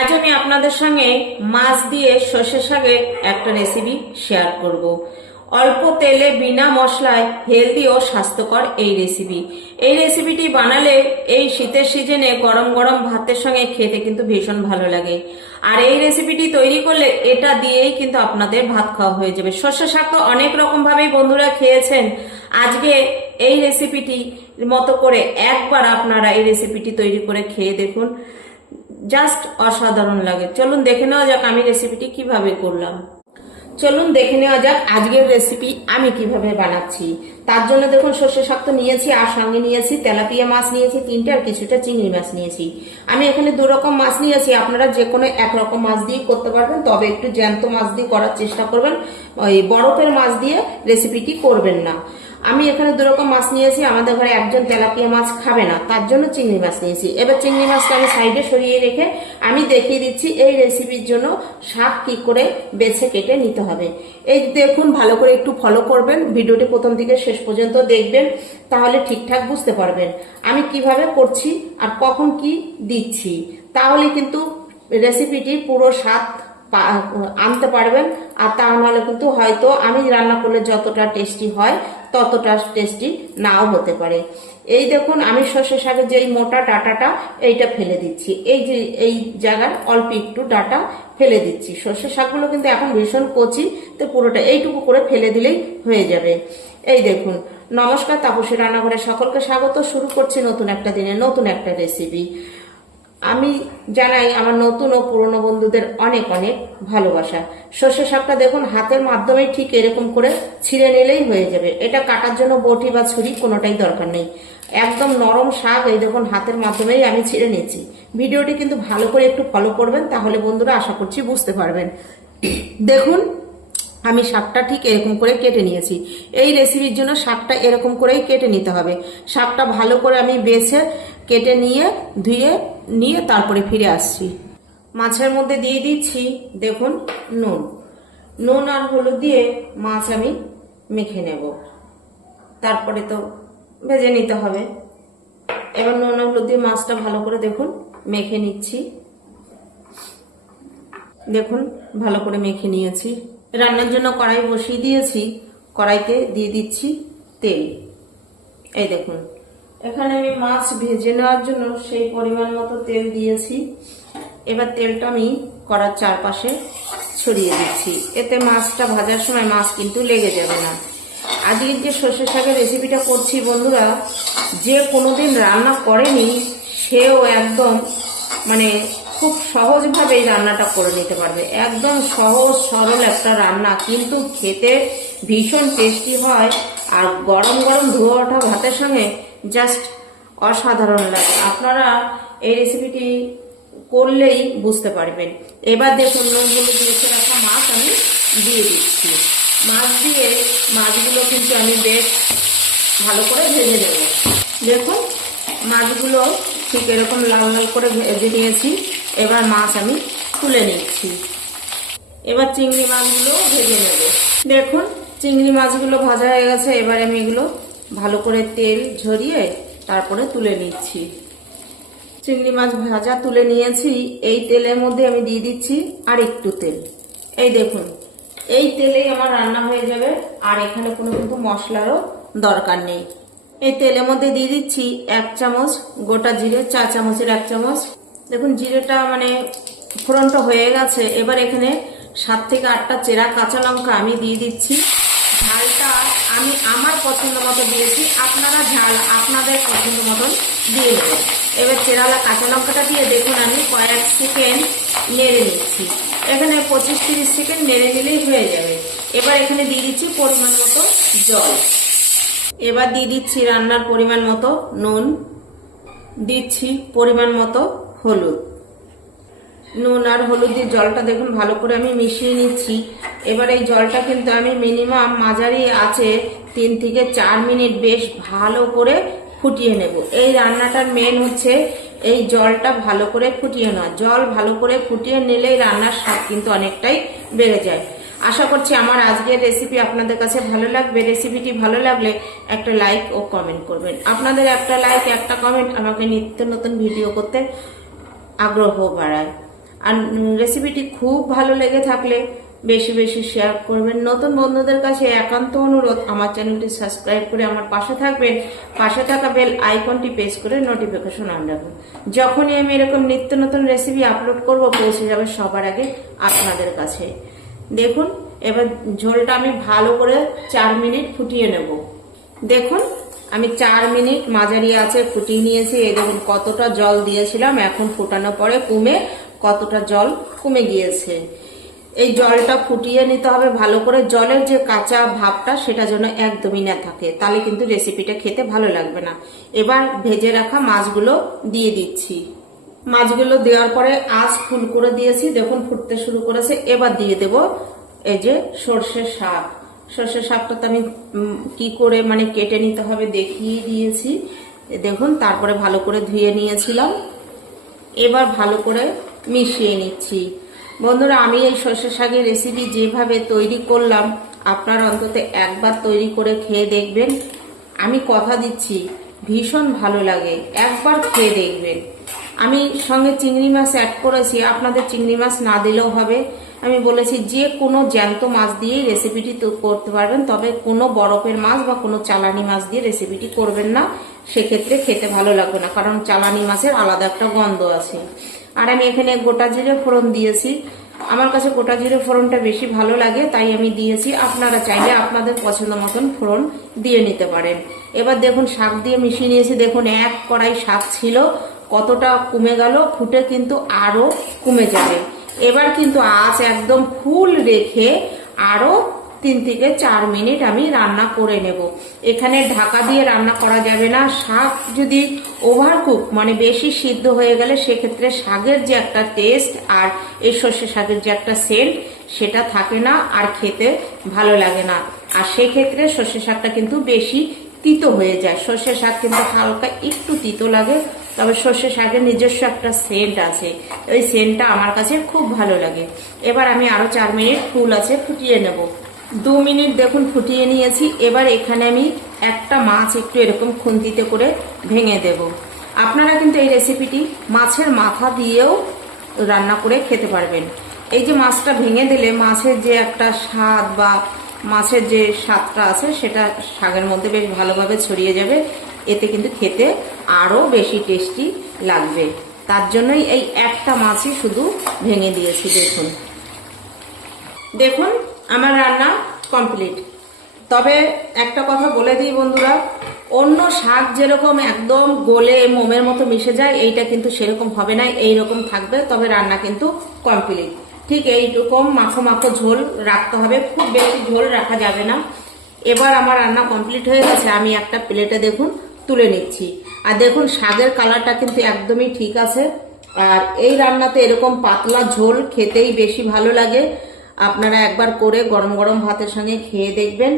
আজ আমি আপনাদের সঙ্গে মাছ দিয়ে সর্ষে শাকের একটা রেসিপি শেয়ার করব। অল্প তেলে বিনা মশলায় হেলদি ও স্বাস্থ্যকর এই রেসিপি এই রেসিপিটি বানালে এই শীতের সিজনে গরম গরম ভাতের সঙ্গে খেতে কিন্তু ভীষণ ভালো লাগে। আর এই রেসিপিটি তৈরি করলে এটা দিয়েই কিন্তু আপনাদের ভাত খাওয়া হয়ে যাবে। সর্ষে শাক তো অনেক রকম ভাবেই বন্ধুরা খেয়েছেন। আজকে এই রেসিপিটি মতো করে একবার আপনারা এই রেসিপিটি তৈরি করে খেয়ে দেখুন। জাস্ট অসাধারণ লাগে। চলুন দেখে নেওয়া যাক আমি রেসিপিটি কীভাবে করলাম। চলুন দেখে নেওয়া যাক আজকের রেসিপি আমি কীভাবে বানাচ্ছি। তার জন্য দেখুন, সর্ষে শাক তো নিয়েছি, আর সঙ্গে নিয়েছি তেলাপিয়া মাছ নিয়েছি, তিনটে আর কিছুটা চিংড়ি মাছ নিয়েছি। আমি এখানে দু রকম মাছ নিয়েছি, আপনারা যে কোনো এক রকম মাছ দিয়ে করতে পারবেন, তবে একটু জ্যান্ত মাছ দিয়ে করার চেষ্টা করবেন, ওই বরফের মাছ দিয়ে রেসিপিটি করবেন না। আমি এখানে দু রকম মাছ নিয়েছি, আমাদের ঘরে একজন তেলাপিয়া মাছ খাবে না, তার জন্য চিংড়ি মাছ নিয়েছি। এবার চিংড়ি মাছটা আমি সাইডে সরিয়ে রেখে আমি দেখিয়ে দিচ্ছি এই রেসিপির জন্য শাক কি করে বেছে কেটে নিতে হবে। এই দেখুন, ভালো করে একটু ফলো করবেন, ভিডিওটি প্রথম থেকে শেষ পর্যন্ত দেখবেন, তাহলে ঠিকঠাক বুঝতে পারবেন আমি কীভাবে করছি আর কখন কি দিচ্ছি। তাহলে কিন্তু রেসিপিটির পুরো স্বাদ আনতে পারবেন, আর তা নাহলে কিন্তু হয়তো আমি রান্না করলে যতটা টেস্টি হয় ততটা টেস্টি নাও হতে পারে। এই দেখুন, আমি সর্ষে শাকের যে এই মোটা ডাটাটা, এইটা ফেলে দিচ্ছি। এই যে, এই জায়গার অল্প একটু ডাটা ফেলে দিচ্ছি। সর্ষে শাকগুলো কিন্তু এখন ভীষণ কচি, তো পুরোটা এইটুকু করে ফেলে দিলেই হয়ে যাবে। এই দেখুন, নমস্কার, তাপসী রান্নাঘরে সকলকে স্বাগত। শুরু করছি নতুন একটা দিনে নতুন একটা রেসিপি আমি জানাই আমার নতুন ও পুরনো বন্ধুদের অনেক অনেক ভালোবাসা। সর্ষে শাকটা দেখুন, হাতের মাধ্যমে ঠিক এরকম করে ছিঁড়ে নিলেই হয়ে যাবে। এটা কাটার জন্য বটি বা ছুরি কোনোটাই দরকার নেই। একদম নরম শাক, এই দেখুন, হাতের মাধ্যমেই আমি ছিঁড়ে নিচ্ছি ভিডিওটি কিন্তু ভালো করে একটু ফলো করবেন, তাহলে বন্ধুরা আশা করছি বুঝতে পারবেন। দেখুন, আমি শাকটা ঠিক এরকম করে কেটে নিয়েছি। এই রেসিপির জন্য শাকটা এরকম করেই কেটে নিতে হবে। শাকটা ভালো করে আমি বেছে, কেটে নিয়ে ধুয়ে নিয়ে তারপরে ফিরে আসছি। মাছের মধ্যে দিয়ে দিচ্ছি, দেখুন, নুন। নুন আর হলুদ দিয়ে মাছ আমি মেখে নেব। তারপরে তো ভেজে নিতে হবে। এবার নুন আর হলুদ দিয়ে মাছটা ভালো করে দেখুন, মেখে নিচ্ছি। দেখুন, ভালো করে মেখে নিয়েছি। রান্নার জন্য কড়াই বসিয়ে দিয়েছি। কড়াইতে দিয়ে দিচ্ছি তেল। এই দেখুন এখানে আমি মাছ ভেজে নেওয়ার জন্য সেই পরিমাণ মতো তেল দিয়েছি। এবার তেলটা আমি করার চারপাশে ছড়িয়ে দিচ্ছি। এতে মাছটা ভাজার সময় মাছ কিন্তু লেগে যাবে না। আজকের যে সর্ষে শাকের রেসিপিটা করছি বন্ধুরা, যে কোনোদিন রান্না করেনি, সেও একদম মানে খুব সহজভাবে এই রান্নাটা করে নিতে পারবে। একদম সহজ, সরল একটা রান্না, কিন্তু খেতে ভীষণ টেস্টি হয় আর গরম গরম ধোয়া ওঠা ভাতের সঙ্গে জাস্ট অসাধারণ লাগে। আপনারা এই রেসিপিটি করলেই বুঝতে পারবেন। এবার দেখুন নুন হলুদ মেখে রাখা মাছ, আমি দিয়ে দিচ্ছি। মাছ দিয়ে মাছগুলো কিন্তু আমি বেশ ভালো করে ভেজে নেব। দেখুন, মাছগুলো ঠিক এরকম লাল লাল করে ভেজে নিয়েছি। এবার মাছ আমি তুলে নিচ্ছি। এবার চিংড়ি মাছগুলো ভেজে নেব। দেখুন, চিংড়ি মাছগুলো ভাজা হয়ে গেছে। এবার আমি এগুলো ভালো করে তেল ঝরিয়ে তারপরে তুলে নিচ্ছি। চিংড়ি মাছ ভাজা তুলে নিয়েছি। এই তেলের মধ্যে আমি দিয়ে দিচ্ছি আর একটু তেল। এই দেখুন, এই তেলেই আমার রান্না হয়ে যাবে। আর এখানে কোনো কিন্তু মশলারও দরকার নেই। এই তেলের মধ্যে দিয়ে দিচ্ছি এক চামচ গোটা জিরে চা চামচের এক চামচ। দেখুন, জিরেটা মানে ফোড়নটা হয়ে গেছে। এবার এখানে সাত থেকে আটটা চেরা কাঁচা লঙ্কা আমি দিয়ে দিচ্ছি। ঝালটা আমি আমার পছন্দ মতো দিয়েছি। আপনারা ঝাল আপনাদের পছন্দ মতন দিয়ে নেবেন এবার চেরালা কাঁচা লঙ্কাটা দিয়ে দেখুন আমি কয়েক সেকেন্ড নেড়ে নিচ্ছি। এখানে পঁচিশ তিরিশ সেকেন্ড নেড়ে নিলেই হয়ে যাবে। এবার এখানে দিয়ে দিচ্ছি পরিমাণ মতো জল। এবার দিয়ে দিচ্ছি রান্নার পরিমাণ মতো নুন। দিচ্ছি পরিমাণ মতো হলুদ। নুন আর হলুদ দিয়ে জলটা দেখুন, ভালো করে আমি মিশিয়ে নিচ্ছি। এবার এই জলটা কিন্তু আমি মিনিমাম মাঝারি আছে তিন থেকে চার মিনিট বেশ ভালো করে ফুটিয়ে নেব। এই রান্নাটার মেন হচ্ছে এই জলটা ভালো করে ফুটিয়ে নেওয়া। জল ভালো করে ফুটিয়ে নিলেই রান্নার স্বাদ কিন্তু অনেকটাই বেড়ে যায়। আশা করছি আমার আজকের রেসিপি আপনাদের কাছে ভালো লাগবে। রেসিপিটি ভালো লাগলে একটা লাইক ও কমেন্ট করবেন। আপনাদের একটা লাইক একটা কমেন্ট আমাকে নিত্য নতুন ভিডিও করতে আগ্রহ বাড়ায়। আর রেসিপিটি খুব ভালো লেগে থাকলে বেশি বেশি শেয়ার করবেন। নতুন বন্ধুদের কাছে একান্ত অনুরোধ, আমার চ্যানেলটি সাবস্ক্রাইব করে আমার পাশে থাকবেন। পাশে থাকা বেল আইকনটি প্রেস করে নোটিফিকেশন অন রাখবেন যখনই আমি এরকম নিত্য নতুন রেসিপি আপলোড করব, পৌঁছে যাবে সবার আগে আপনাদের কাছে। দেখুন, এবার ঝোলটা আমি ভালো করে চার মিনিট ফুটিয়ে নেব। দেখুন, আমি চার মিনিট মাঝারি আছে ফুটিয়ে নিয়েছি। এই দেখুন কতটা জল দিয়েছিলাম। এখন ফুটানোর পরে কমে কতটা জল কমে গিয়েছে। এই জলটা ফুটিয়ে নিতে হবে ভালো করে। জলের যে কাঁচা ভাবটা সেটা যেন একদমই না থাকে। তাহলে কিন্তু রেসিপিটা খেতে ভালো লাগবে না। এবার ভেজে রাখা মাছগুলো দিয়ে দিচ্ছি। মাছগুলো দেওয়ার পরে আঁচ ফুল করে দিয়েছি। দেখুন, ফুটতে শুরু করেছে। এবার দিয়ে দেব এই যে সর্ষের শাক। সর্ষের শাকটা তো আমি কি করে মানে কেটে নিতে হবে দেখিয়ে দিয়েছি। দেখুন, তারপরে ভালো করে ধুয়ে নিয়েছিলাম। এবার ভালো করে মিশিয়ে নিচ্ছি। বন্ধুরা, আমি এই সর্ষে শাকের রেসিপি যেভাবে তৈরি করলাম, আপনারা অন্তত একবার তৈরি করে খেয়ে দেখবেন। আমি কথা দিচ্ছি, ভীষণ ভালো লাগে, একবার খেয়ে দেখবেন। আমি সঙ্গে চিংড়ি মাছ অ্যাড করেছি, আপনাদের চিংড়ি মাছ না দিলেও হবে। আমি বলেছি, যে কোনো জ্যান্ত মাছ দিয়েই রেসিপিটি করতে পারবেন, তবে কোনো বরফের মাছ বা কোনো চালানি মাছ দিয়ে রেসিপিটি করবেন না। সেক্ষেত্রে খেতে ভালো লাগবে না, কারণ চালানি মাছের আলাদা একটা গন্ধ আছে। আর আমি এখানে গোটা জিরে ফোড়ন দিয়েছি। আমার কাছে গোটা জিরে ফোড়নটা বেশি ভালো লাগে, তাই আমি দিয়েছি। আপনারা চাইলে আপনাদের পছন্দ মতন ফোড়ন দিয়ে নিতে পারেন। এবার দেখুন, শাক দিয়ে মিশিয়ে নিয়েছি। দেখুন, এক কড়াই শাক ছিল, কতটা কমে গেল, ফুটে কিন্তু আরও কমে যাবে। এবার কিন্তু আঁচ একদম ফুল রেখে আরও তিন থেকে চার মিনিট আমি রান্না করে নেব। এখানে ঢাকা দিয়ে রান্না করা যাবে না। শাক যদি ওভারকুক মানে বেশি সিদ্ধ হয়ে গেলে সেক্ষেত্রে শাকের যে একটা টেস্ট আর এই সর্ষে শাকের যে একটা সেন্ট সেটা থাকে না আর খেতে ভালো লাগে না। আর সেক্ষেত্রে সর্ষে শাকটা কিন্তু বেশি তিতো হয়ে যায়। সর্ষে শাক কিন্তু হালকা একটু তিতো লাগে, তবে সর্ষে শাকের নিজস্ব একটা সেন্ট আছে। ওই সেন্টটা আমার কাছে খুব ভালো লাগে। এবার আমি আরও চার মিনিট ফুল আছে ফুটিয়ে নেব। দু মিনিট দেখুন, ফুটিয়ে নিয়েছি। এবার এখানে আমি একটা মাছ একটু এরকম খুন্তিতে করে ভেঙে দেব। আপনারা কিন্তু এই রেসিপিটি মাছের মাথা দিয়েও রান্না করে খেতে পারবেন। এই যে মাছটা ভেঙে দিলে মাছের যে একটা স্বাদ বা মাছের যে স্বাদটা আছে, সেটা শাকের মধ্যে বেশ ভালোভাবে ছড়িয়ে যাবে। এতে কিন্তু খেতে আরও বেশি টেস্টি লাগবে। তার জন্যই এই একটা মাছই শুধু ভেঙে দিয়েছি, দেখুন। দেখুন আমার রান্না কমপ্লিট তবে একটা কথা বলে দিই বন্ধুরা, অন্য শাক যেরকম একদম গলে মোমের মতো মিশে যায়, এইটা কিন্তু সেরকম হবে না এই রকম থাকবে, তবে রান্না কিন্তু কমপ্লিট ঠিক এইরকম মাখো মাখো ঝোল রাখতে হবে, খুব বেশি ঝোল রাখা যাবে না। এবার আমার রান্না কমপ্লিট হয়ে গেছে, আমি একটা প্লেটে দেখুন তুলে নিচ্ছি। আর দেখুন শাকের কালারটা কিন্তু একদমই ঠিক আছে। আর এই রান্নাতে এরকম পাতলা ঝোল খেতেই বেশি ভালো লাগে। আপনারা একবার করে গরম গরম ভাতের সঙ্গে খেয়ে দেখবেন।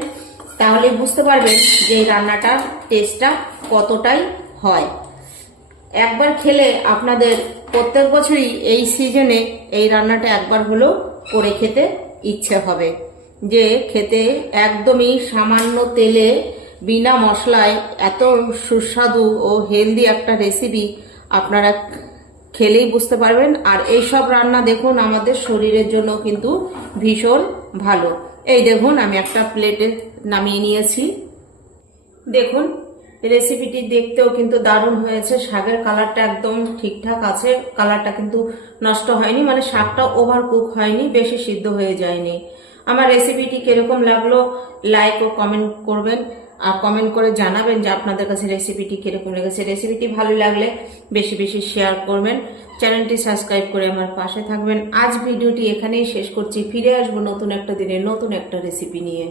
তাহলে বুঝতে পারবেন যে এই রান্নাটার টেস্টটা কতটাই হয়। একবার খেলে আপনাদের প্রত্যেক বছরই এই সিজনে এই রান্নাটা একবার হলেও করে খেতে ইচ্ছে হবে। যে খেতে একদমই সামান্য তেলে, বিনা মশলায় এত সুস্বাদু ও হেলদি একটা রেসিপি আপনারা খেলেই বুঝতে পারবেন। আর এই সব রান্না দেখুন, আমাদের শরীরের জন্য কিন্তু ভীষণ ভালো। এই দেখুন, আমি একটা প্লেটে নামিয়ে নিয়েছি। দেখুন রেসিপিটি দেখতেও কিন্তু দারুণ হয়েছে। শাকের কালারটা একদম ঠিকঠাক আছে। কালারটা কিন্তু নষ্ট হয়নি মানে শাকটা ওভার কুক হয়নি, বেশি সিদ্ধ হয়ে যায়নি। আমার রেসিপিটি কীরকম লাগল লাইক ও কমেন্ট করবেন, আর কমেন্ট করে জানাবেন যে আপনাদের কাছে রেসিপিটি কীরকম লেগেছে। রেসিপিটি ভালো লাগলে বেশি বেশি শেয়ার করবেন চ্যানেলটি সাবস্ক্রাইব করে আমার পাশে থাকবেন। আজ ভিডিওটি এখানেই শেষ করছি, ফিরে আসব নতুন একটা দিনে নতুন একটা রেসিপি নিয়ে।